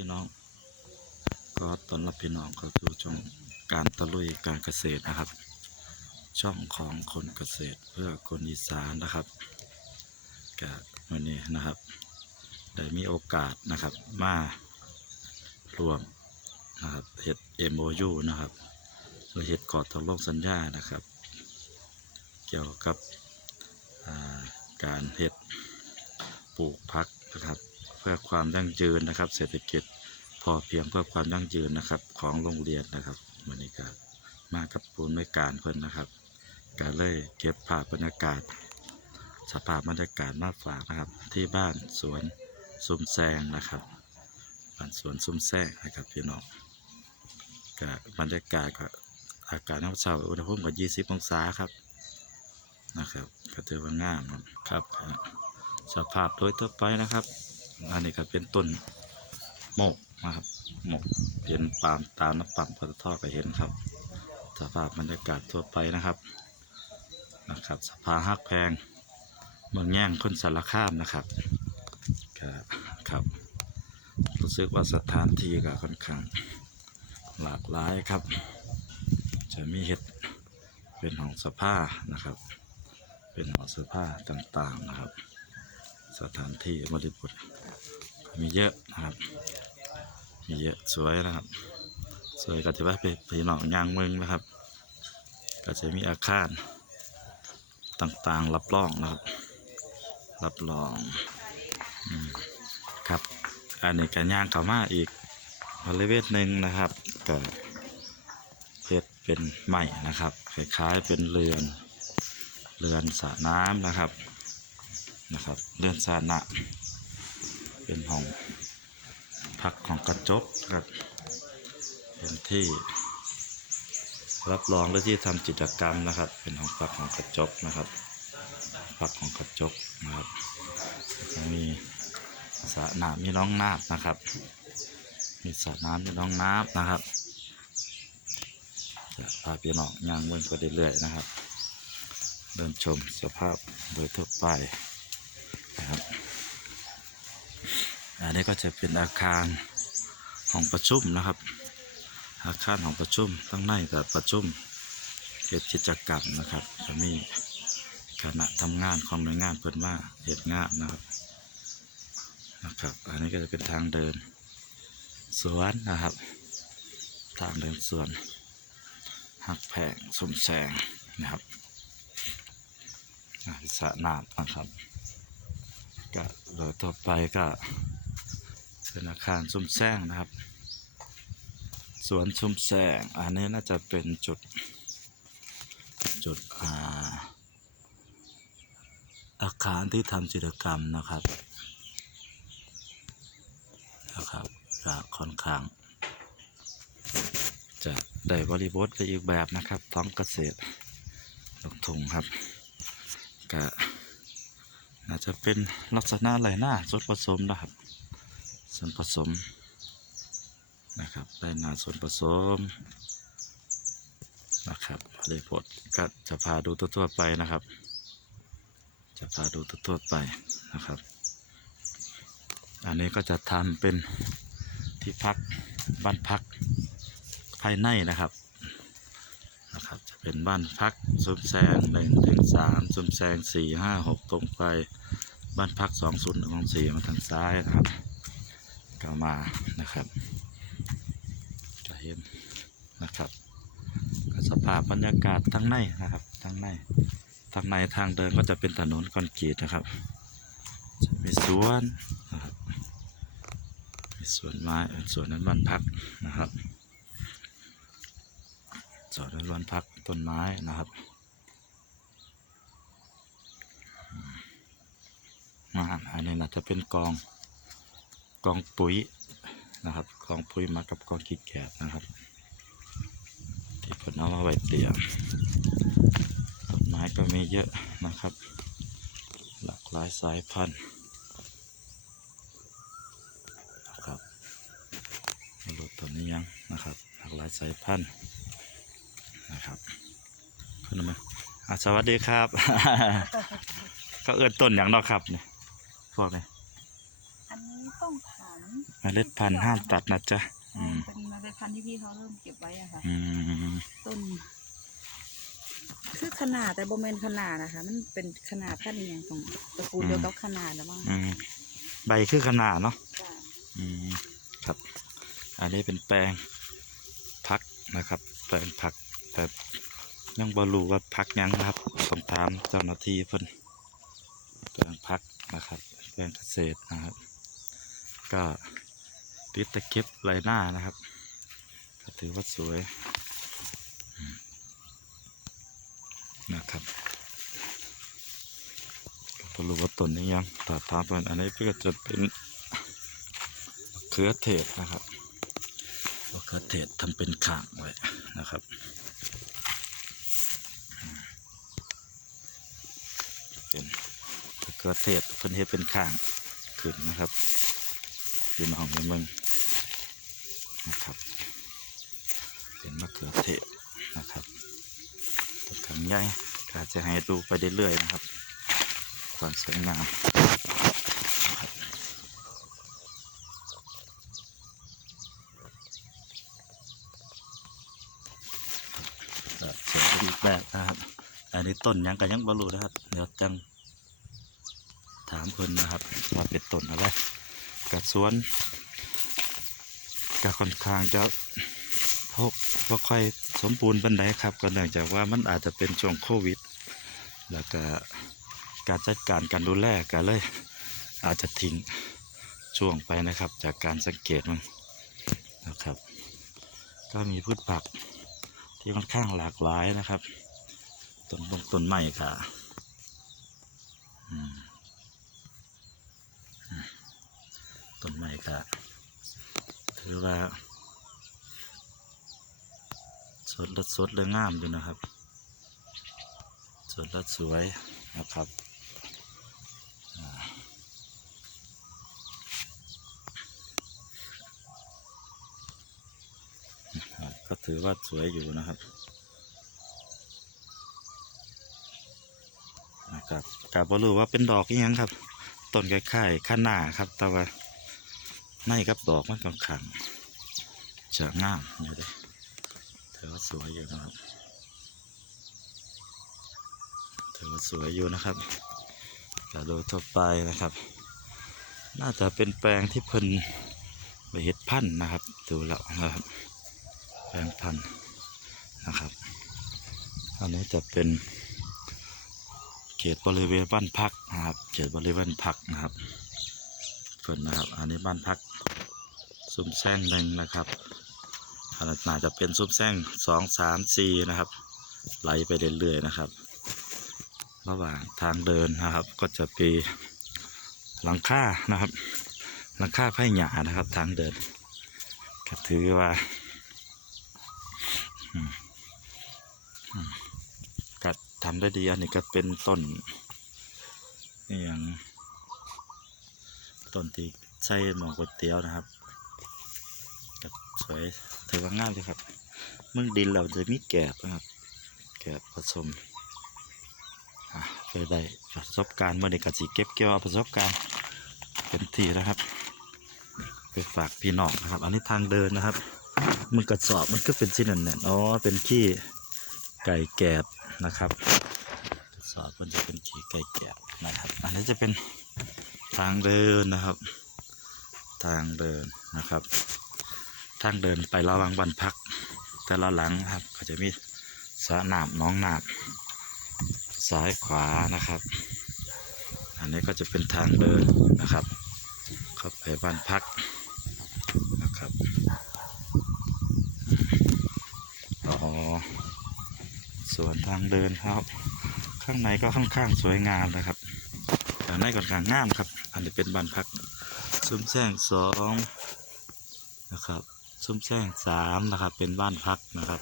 พี่น้อง ก็ต้อนรับพี่น้องเข้าสู่ช่องการตะลุยการเกษตรนะครับ ช่องของคนเกษตรเพื่อคนอีสานนะครับกับวันนี้นะครับ ได้มีโอกาสนะครับมารวมนะครับเฮ็ด MOU นะครับหรือเฮ็ดกอดตกลงสัญญานะครับ เกี่ยวกับาการเฮ็ดปลูกพักนะครับ พื่อความยั่งยืนนะครับ เศรษฐกิจพอเพียงเพื่อความยั่งยืนนะครับ ของโรงเรียนนะครับวันนี้ก็มากับปูนไม่การเพิ่นนะครับก็เลยเก็บภาพบรรยากาศ สภาพบรรยากาศมาฝากนะครับ ที่บ้านสวนซุมแซงนะครับบ้านสวนซุมแซงนะครับพี่น้องก็บรรยากาศก็อากาศน้ำเช้าอุณหภูมิก็20องศาครับนะครับก็ถือว่างามครับ สภาพโดยทั่วไปนะครับ อันนี้ก็เป็นต้นโมกนะครับโมกเห็นปาล์มตามน้ำปั๊มปตทก็เห็นครับ สภาพบรรยากาศทั่วไปนะครับนะครับสภาฮักแพงเมืองแย่งคนสารคามนะครับครับครับรู้สึกว่าสถานที่ก็ค่อนข้างหลากหลายครับ จะมีเห็ดเป็นของสภานะครับ เป็นหอเสื้อผ้าต่างๆนะครับ สถานที่บริบทมีเยอะนะครับ มีเยอะสวยนะครับ สวยก็จะว่าไปพี่น้องยางเมืองนะครับ ก็จะมีอาคารต่างๆ รับรองนะครับ รับรองครับ อันนี้กันย่างเข้ามาอีกบริเวณหนึ่งนะครับก็เฮ็ดเป็นใหม่นะครับคล้ายๆเป็นเรือน เรือนสระน้ำนะครับ นะครับเรือนสระน้ำเป็นห้องพักของกระจกครับเป็นที่รับรองและที่ทำกิจกรรมนะครับ เป็นห้องพักของกระจกนะครับพักของกระจกนะครับมีสระน้ำมีน้องน้ำนะครับ มีสระน้ำมีน้องน้ำนะครับจะพาพี่น้องย่างเมืองไปเรื่อยๆนะครับ เดินชมสภาพโดยทั่วไป นะครับอันนี้ก็จะเป็นอาคารห้องประชุมนะครับ อาคารห้องประชุมข้างในก็ประชุมเกิจกิจกรรมนะครับจะมีคณะทำงานของหน่วยงานเพิ่นว่าเหตุงานนะครับนะครับ อันนี้ก็จะเป็นทางเดินสวนนะครับ ทางเดินสวนหักแผงสมแสงนะครับอ่าสระน้ำนะครับ ก็โดยต่อไปก็เป็นอาคารซุ้มแซงนะครับ สวนชุมแสงอันนี้น่าจะเป็นจุด จุดอาอาคารที่ทำกิจกรรมนะครับนะครับจะค่อนข้าง จะได้บริบทไปอีกแบบนะครับท้องเกษตรลงทุงครับก็ น่าจะเป็นลักษณะไรหน้าส่วนผสมนะครับ ส่วนผสมนะครับไรหน้าส่วนผสมนะครับบริบทก็จะพาดูทั่วๆไปนะครับ จะพาดูทั่วๆไปนะครับ อันนี้ก็จะทำเป็นที่พักบ้านพักภายในนะครับ นะครับจะเป็นบ้านพักซุมแซงหนึ่งถึงสามซุมแซงสี่ห้าหกตรงไปบ้านพักสองศูนย์ของสี่มาทางซ้ายนะครับก็มานะครับจะเห็นนะครับก็สภาพบรรยากาศทั้งในนะครับทั้งในทางในทางเดินก็จะเป็นถนนคอนกรีตนะครับจะมีสวนนะครับมีสวนไม้สวนนั้นบ้านพักนะครับ สวนนั้นบ้านพักต้นไม้นะครับ มาอันนี้นะจะเป็นกองกองปุ๋ยนะครับกองปุ๋ยมากับกองขี้แกบนะครับ ที่ผมเอามาไว้เตรียมต้นไม้ก็มีเยอะนะครับ หลากหลายสายพันธุ์นะครับรู้ต้นนี้ยังนะครับ หลากหลายสายพันธุ์นะครับขึ้นมา อะสวัสดีครับเขาเอิ้นต้นอย่างเนอกครับเนี่ยพวกนี้อันนี้ต้องถามอล็ดพันธุ์ห้ามตัดนะจ๊ะอืมเป็นเมล็ดพันธุ์ที่พี่เขาเริ่มเก็บไว้อะค่ะ อืมต้น คือขนาดแต่โบเมนขนาดนะคะ มันเป็นขนาดพันธุ์อหย่างตรงตระกูลเดียวกับขนาดแล้วมั้งอืมใบคือขนาดเนาะจ้ะอืมครับ อันนี้เป็นแปลงพักนะครับ แปลงผักแต่ ยังบรูว่าพักยังนะครับต้องถามเจ้าหน้าที่เพิ่นแปลงพักนะครับแปลงเกษตรนะครับ ก็ติดตะเก็บไรหน้านะครับก็ถือว่าสวยนะครับก็บรู้ว่าต้นนี้ยังถ้าถามเพิ่นอันนี้เพื่อจะเป็นมะเขือเทศนะครับมะเขือเทศทำเป็นข่างไว้นะครับอืมเป็นมะเขือเทศเพิ่นเฮ็ดเป็นข่างขึ้นนะครับพี่น้องในเมืองนะครับ เป็นมะเขือเทศนะครับต้นขางใหญ่ก็จจะให้ดูไปเรื่อยๆนะครับ ความสวยงามอ่อสวนเป็นอีกแบบนะครับ อันนี้ต้นยังกันยังบรรลุนะครับ เดี๋ยวจังามเพิ่นนะครับว่าเป็นต้นอะไรกับสวนก็ค่อนข้างจะพบว่าค่อยสมบูรณ์บันไดครับ ก็เนื่องจากว่ามันอาจจะเป็นช่วงโควิด แล้วก็การจัดการการดูแลก็เลย อาจจะทิ้งช่วงไปนะครับ จากการสังเกตมันนะครับ ก็มีพืชผักที่ค่อนข้างหลากหลายนะครับต้นบงต้นไม้ค่ะอืมอืม ต้นไม้ค่ะถือว่าสดและสดและงามอยู่นะครับสดและสวยนะครับก็ถือว่าสวยอยู่นะครับนะครับกาบรู้ว่าเป็นดอกอยังครับ ต้นคล้ายๆข้าหน้าครับ แต่ว่า ในกับดอกมันค่อนข้างจะงามอยู่เลยถือว่าสวยอยู่นะครับถือว่าสวยอยู่นะครับแต่โดยทั่วไปนะครับ น่าจะเป็นแปลงที่เพิ่นไปเห็ดพันธุ์นะครับ ดูแล้วนะครับ แปลงพันธุ์นะครับ อันนี้จะเป็นเขตบริเวณบ้านพักนะครับ เขตบริเวณพักนะครับเพิ่นนะครับ อันนี้บ้านพัก ซุ้มแซงหนึ่งนะครับอันนั้นน่าจะเป็นซุ้มแซงสองสามสี่นะครับ ไหลไปเรื่อยๆนะครับ ระหว่างทางเดินนะครับ ก็จะมีหลังคานะครับ หลังคาไผ่หยานะครับ ทางเดินก็ถือว่าก็ทำได้ดีอันนี้ก็เป็นต้นอย่างต้นที่ใช้หมอก๋วยเตี๋ยวนะครับ สวยถือว่างามเลยครับ เมืองดินเราจะมีแกบนะครับ แกบผสมอะเคยได้ประสบการณ์เมื่อในกสิเก็บเกี่ยวประสบการณ์เป็นทีนะครับ ไปฝากพี่น้องนะครับ อันนี้ทางเดินนะครับ มันกระสอบมันก็เป็นชิ้นนั่นๆอ๋อเป็นขี้ไก่แกบนะครับกระสอดมันจะเป็นขี่ไก่แกบนะครับ อันนี้จะเป็นทางเดินนะครับ ทางเดินนะครับางเดินไประหวังวันพัก แต่ละหลังครับ ก็จะมีสระน้ำน้องน้ำซ้ายขวานะครับ อันนี้ก็จะเป็นทางเดินนะครับ เข้าไปบ้านพักนะครับอ๋อส่วนทางเดินครับ ข้างในก็ค่อนข้างสวยงามนะครับข้างในค่อนข้างงามครับ อันนี้เป็นบ้านพักซุ้มแซงสองนะครับ ซุ้มแซงสามนะครับ เป็นบ้านพักนะครับ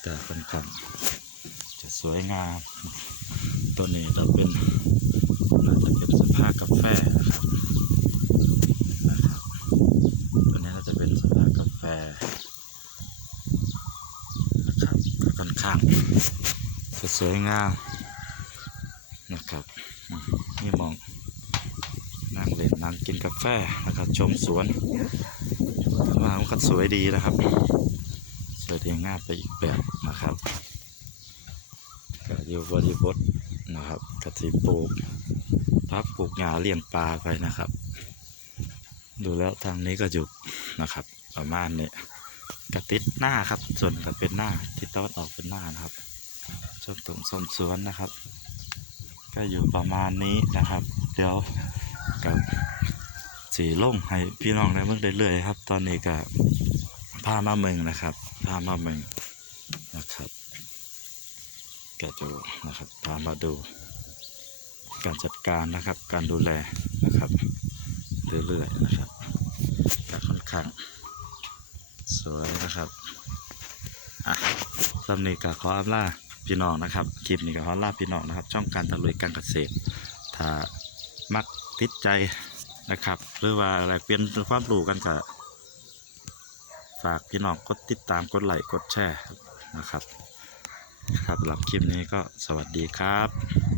แต่ค่อนข้างจะสวยงามตัวนี้เราเป็นน่าจะเป็นสภาพกาแฟนะครับตัวนี้น่าจะเป็นสภาพกาแฟนะครับค่อนข้างจะสวยงามนะครับอืมนี่มอง นั่งกินกาแฟนะครับชมสวนว่ามันก็สวยดีนะครับ สวยดีงามไปอีกแบบนะครับก็อยู่บริบทนะครับกระทิปลูกพักปลูกหญ้าเลี้ยงปลาไปนะครับ ดูแล้วทางนี้ก็อยู่นะครับ ประมาณนี้กระติดหน้าครับ ส่วนก็เป็นหน้าทิศตะวันออกเป็นหน้านะครับชมตรงส้มสวนนะครับ ก็อยู่ประมาณนี้นะครับ เดี๋ยวกับ สีลงให้พี่น้องได้เมื่อเรื่อยๆครับ ตอนนี้ก็พามาเมืองนะครับพามาเมืองนะครับก็จะนะครับพามาดู การจัดการนะครับ การดูแลนะครับเรื่อยๆนะครับก็ค่อนข้างสวยนะครับอะสำนีก็ขออำลาพี่น้องนะครับคลิปนี้ก็ขอลาพี่น้องนะครับ ช่องการตะลุยการเกษตรถ้ามักติดใจ นะครับ หรือว่าอะไรเปลี่ยนความรู้กันก็ฝากพี่น้องกดติดตามกดไลค์กดแชร์นะครับ ครับสำหรับคลิปนี้ก็สวัสดีครับ